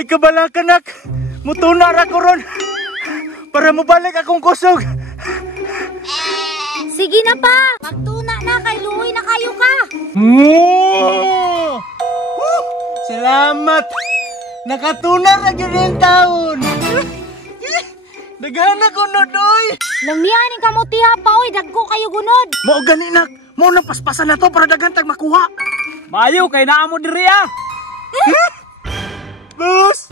Ay kabalakan nak, mutuna ra ko ron para mabalik akong kusog. Sige na pa, magtuna na kay luoy na kayo ka. Salamat. Nakatuna ra gyud yung taon. Daghana ko nodoy. Langnianing kamutiha pa oy, dagko kayo gunod. Mao gani nak, mo nang paspasan na to para daghan tag makuha. Mayo kay naa mo diri ah. Boss,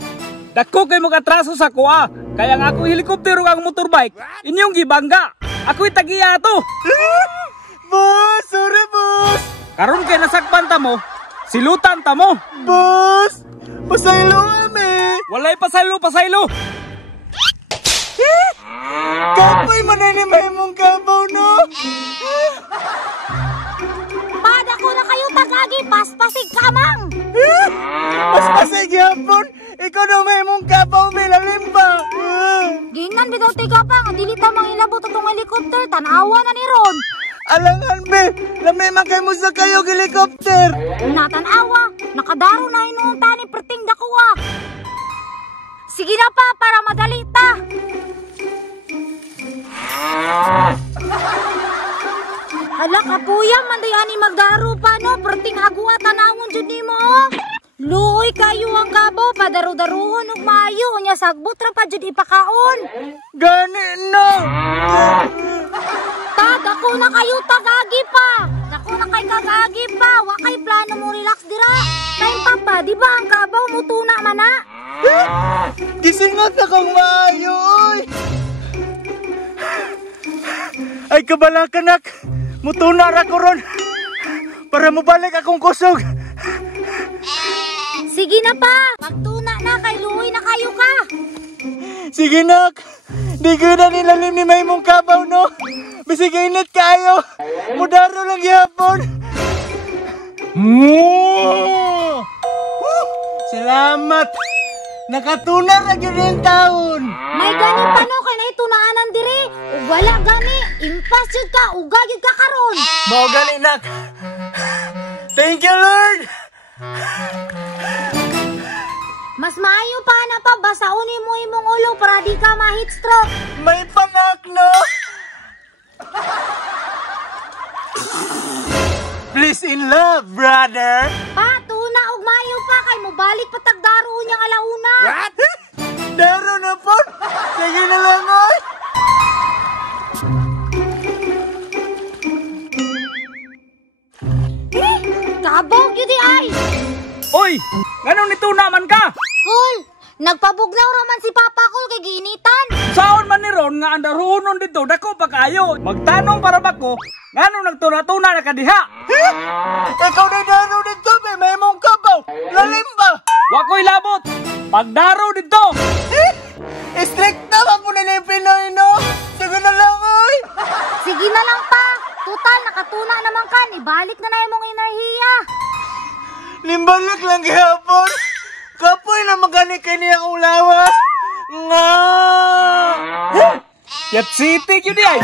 Dako kay mo katraso sa kuha. Kaya nga ako helikoptero ang motorbike. Inyong gibangga. Ako'y tagiya to. boss, sorry boss. Karon kay nasakpan ta mo, silutan ta mo. Boss, pasaylo kami. Walay pasaylo. Kapoy mananimay mong kabaw no. Pada ko na kayo tagagi, paspasig kamang. Paspasig yapon. Ikaw daw may mong kabaw milalim ba? Gingnan bigaw tiga pa, nga dili ta mangilabot atong helicopter, tanawa na ni Ron. Alangan be, lamay man kay mo sa kayo helicopter. Natanawa, nakadaro na inuong tani perting dakuha. Sige na pa, para madali ta. Hala kapuya, manday ani magdaro pa no, perting agua tanawon jud nimo. Luoy kayo ang kabaw, padaro-daruhon ug maayo, nya sagbot ra pa jud ipakaon. Gani no. Dako na kayo tagagi pa. Dako na kay kagagi pa. Wa kay plano mo relax dira. Time papa, di ba ang kabaw mo tuna man na? Gisingat na kang maayo oy. Ay kabalakan nak, mutuna ra ko ron para mabalik akong kusog. Sige na pa, magtuna na kay luoy na kayo ka. Sige nak, di ko na nilalim ni may mong kabaw no. Bisig init kayo, mudaro lang yapon. Salamat. Nakatuna ra gyud yung taon. May gani pa no kay nay tunaanan diri. Ug wala gani, impas jud ka, uga jud ka karon. Mao gani nak. Thank you Lord. Mas maayo pa na pa basaoni mo imong ulo para di ka ma-heat stroke. May panak no. Please in love, brother. Pa, tuna og maayo pa kay mobalik patagdaro unyang alauna. What? Daro na po. Sige na lang oy. Kabog yun di ay. Oy, ganun nito naman ka. Cool, nagpabugnaw raman si Papa Cool kay giinitan. Saon man ni Ron nga andaruhonon dito, dako pa kayo. Magtanong para bako, ganun nagtuna-tuna na kadiha. Ikaw na daro dito, may mong kabaw. Lalim ba? Wakoy labot, pagdaro dito. Strict na ba po na yung Pinoy, no? Sige na lang, oy. Sige na lang pa. Total, nakatuna naman ka. Ibalik na na imong enerhiya. Limbalik lang gihapon. Kapoy na magani kay niya kong lawas. Nga! Yat city yun di ay.